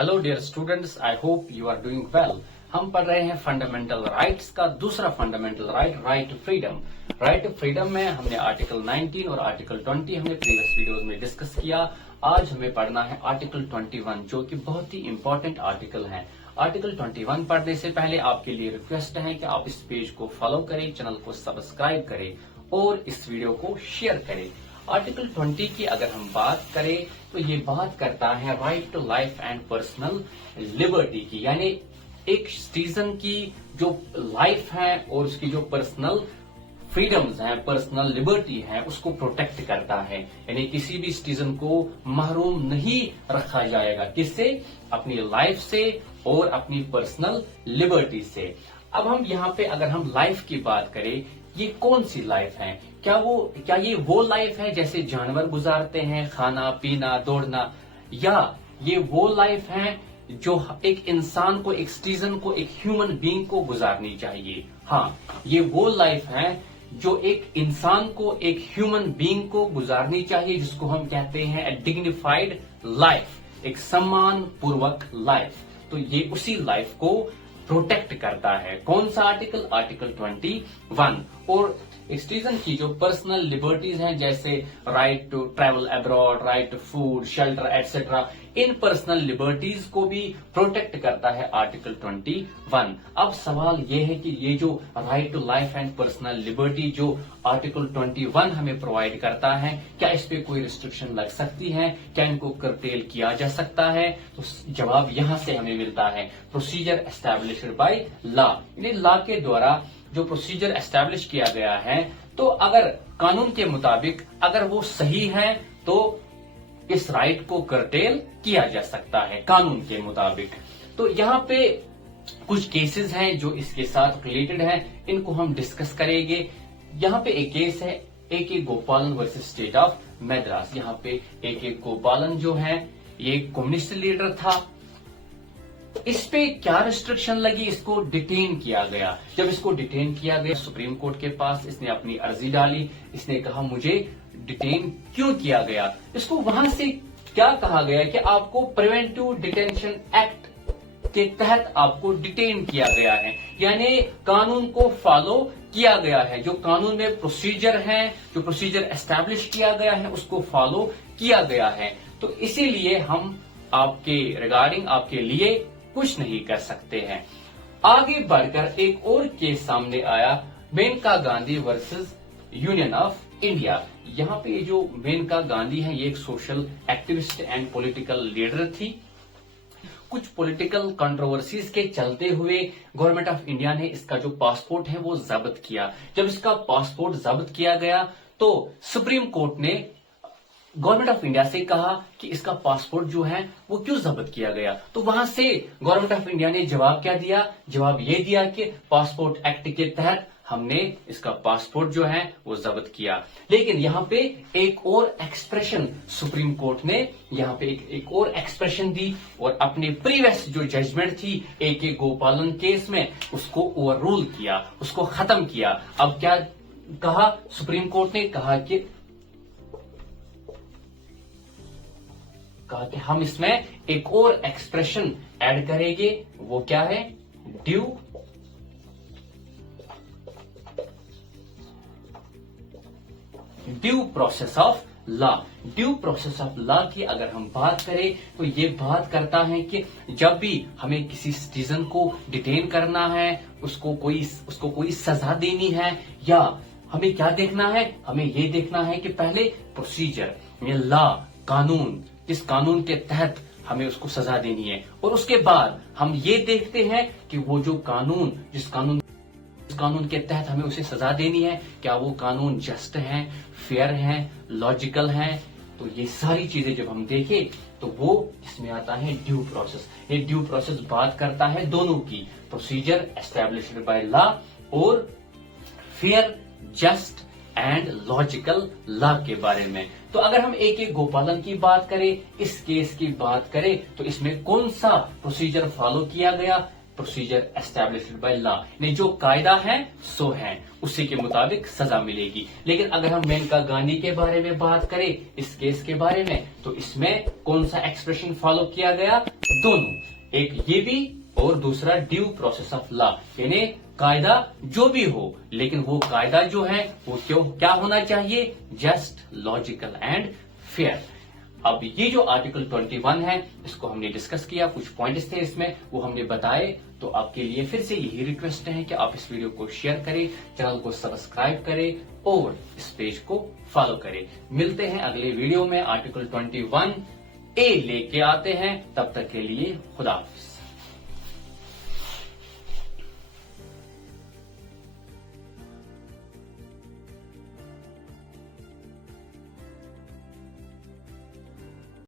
Hello dear students, I hope you are doing well. हम पढ़ रहे हैं फंडामेंटल राइट्स का दूसरा fundamental right to freedom. Right to freedom में हमने आर्टिकल 19 और आर्टिकल 20 हमने प्रीवियस वीडियोस में डिस्कस किया। आज हमें पढ़ना है आर्टिकल 21 जो कि बहुत ही इंपॉर्टेंट आर्टिकल है। आर्टिकल 21 पढ़ने से पहले आपके लिए रिक्वेस्ट है कि आप इस पेज को फॉलो करें, चैनल को सब्सक्राइब करें और इस वीडियो को शेयर करें। आर्टिकल 20 की अगर हम बात करें तो ये बात करता है right to life and personal liberty की, यानी एक सिटीजन की जो लाइफ है और उसकी जो पर्सनल फ्रीडम्स हैं, पर्सनल लिबर्टी है, उसको प्रोटेक्ट करता है। यानी किसी भी सिटीजन को महरूम नहीं रखा जाएगा, किससे? अपनी लाइफ से और अपनी पर्सनल लिबर्टी से। अब हम यहाँ पे अगर हम लाइफ की बात करें, ये कौन सी लाइफ है? क्या ये वो लाइफ है जैसे जानवर गुजारते हैं, खाना पीना दौड़ना, या ये वो लाइफ है जो एक इंसान को, एक सिटीजन को, एक ह्यूमन बीइंग को गुजारनी चाहिए? हाँ, ये वो लाइफ है जो एक इंसान को, एक ह्यूमन बीइंग को गुजारनी चाहिए, जिसको हम कहते हैं डिग्निफाइड लाइफ, एक सम्मान पूर्वक लाइफ। तो ये उसी लाइफ को प्रोटेक्ट करता है। कौन सा आर्टिकल? आर्टिकल 21। और सिटीजन की जो पर्सनल लिबर्टीज हैं, जैसे right to travel abroad, right to food, shelter etcetera, इन पर्सनल लिबर्टीज को भी प्रोटेक्ट करता है आर्टिकल 21। अब सवाल ये है कि ये जो right to life and personal liberty जो आर्टिकल 21 हमें प्रोवाइड करता है, क्या इस पे कोई रिस्ट्रिक्शन लग सकती है? क्या इनको कर्टेल किया जा सकता है? तो जवाब यहां से हमें मिलता है, प्रोसीजर एस्टैब्लिश्ड बाय लॉ। यानी लॉ के द्वारा जो प्रोसीजर एस्टैब्लिश किया गया है, तो अगर कानून के मुताबिक अगर वो सही है तो इस राइट को कर्टेल किया जा सकता है कानून के मुताबिक। तो यहाँ पे कुछ केसेस हैं जो इसके साथ रिलेटेड हैं, इनको हम डिस्कस करेंगे। यहाँ पे एक केस है A.K. गोपालन वर्सेस स्टेट ऑफ मद्रास। यहाँ पे A.K. गोपालन जो है ये कम्युनिस्ट लीडर था। इस पे क्या रिस्ट्रिक्शन लगी? इसको डिटेन किया गया। जब इसको डिटेन किया गया सुप्रीम कोर्ट के पास, इसने अपनी अर्जी डाली। इसने कहा मुझे डिटेन क्यों किया गया? इसको वहां से क्या कहा गया कि आपको प्रिवेंटिव डिटेंशन एक्ट के तहत आपको डिटेन किया गया है, यानी कानून को फॉलो किया गया है। जो कानून में प्रोसीजर है, जो प्रोसीजर एस्टैब्लिश किया गया है, उसको फॉलो किया गया है। तो इसीलिए हम आपके रिगार्डिंग, आपके लिए कुछ नहीं कर सकते हैं। आगे बढ़कर एक और केस सामने आया, Maneka Gandhi versus Union of India. यहाँ पे ये जो मेनका गांधी है, ये एक social activist and political leader थी। कुछ पॉलिटिकल कंट्रोवर्सीज के चलते हुए गवर्नमेंट ऑफ इंडिया ने इसका जो पासपोर्ट है वो जब्त किया। जब इसका पासपोर्ट जब्त किया गया तो सुप्रीम कोर्ट ने गवर्नमेंट ऑफ इंडिया से कहा कि इसका पासपोर्ट जो है वो क्यों जब्त किया गया? तो वहां से गवर्नमेंट ऑफ इंडिया ने जवाब क्या दिया? जवाब ये दिया कि पासपोर्ट एक्ट के तहत हमने इसका पासपोर्ट जो है वो जब्त किया। लेकिन यहाँ पे एक और एक्सप्रेशन सुप्रीम कोर्ट ने यहाँ पे एक और एक्सप्रेशन दी और अपने प्रीवियस जो जजमेंट थी A.K. गोपालन केस में, उसको ओवर रूल किया, उसको खत्म किया। अब क्या कहा सुप्रीम कोर्ट ने? कहा कि हम इसमें एक और एक्सप्रेशन ऐड करेंगे। वो क्या है? Due process of law. Due process of law की अगर हम बात करें तो ये बात करता है कि जब भी हमें किसी सिटीजन को डिटेन करना है, उसको कोई सजा देनी है, या हमें क्या देखना है? हमें ये देखना है कि पहले प्रोसीजर में लॉ, कानून, जिस कानून के तहत हमें उसको सजा देनी है, और उसके बाद हम ये देखते हैं कि वो जो कानून, जिस कानून के तहत हमें उसे सजा देनी है, क्या वो कानून जस्ट है, फेयर है, लॉजिकल है? तो ये सारी चीजें जब हम देखें तो वो इसमें आता है ड्यू प्रोसेस। ये ड्यू प्रोसेस बात करता है दोनों की, प्रोसीजर एस्टैब्लिश्ड बाय लॉ और fair, just and logical law के बारे में। तो अगर हम A.K. गोपालन की बात करें, इस केस की बात करें, तो इसमें कौन सा प्रोसीजर फॉलो किया गया? प्रोसीजर एस्टैब्लिश्ड बाय लॉ, यानी जो कायदा है सो है, उसी के मुताबिक सजा मिलेगी। लेकिन अगर हम मेनका गांधी के बारे में बात करें इस केस के बारे में, तो इसमें कौन सा एक्सप्रेशन फॉलो किया गया? दोनों, एक ये भी और दूसरा ड्यू प्रोसेस ऑफ लॉ, यानी कायदा जो भी हो, लेकिन वो कायदा जो है वो क्या होना चाहिए? Just, logical and fair. अब ये जो आर्टिकल 21 है इसको हमने डिस्कस किया, कुछ पॉइंट्स थे इसमें वो हमने बताए। तो आपके लिए फिर से यही रिक्वेस्ट है कि आप इस वीडियो को शेयर करें, चैनल को सब्सक्राइब करें और इस पेज को फॉलो करें। मिलते हैं अगले वीडियो में, आर्टिकल 21A लेके आते हैं। तब तक के लिए खुदा हाफिज।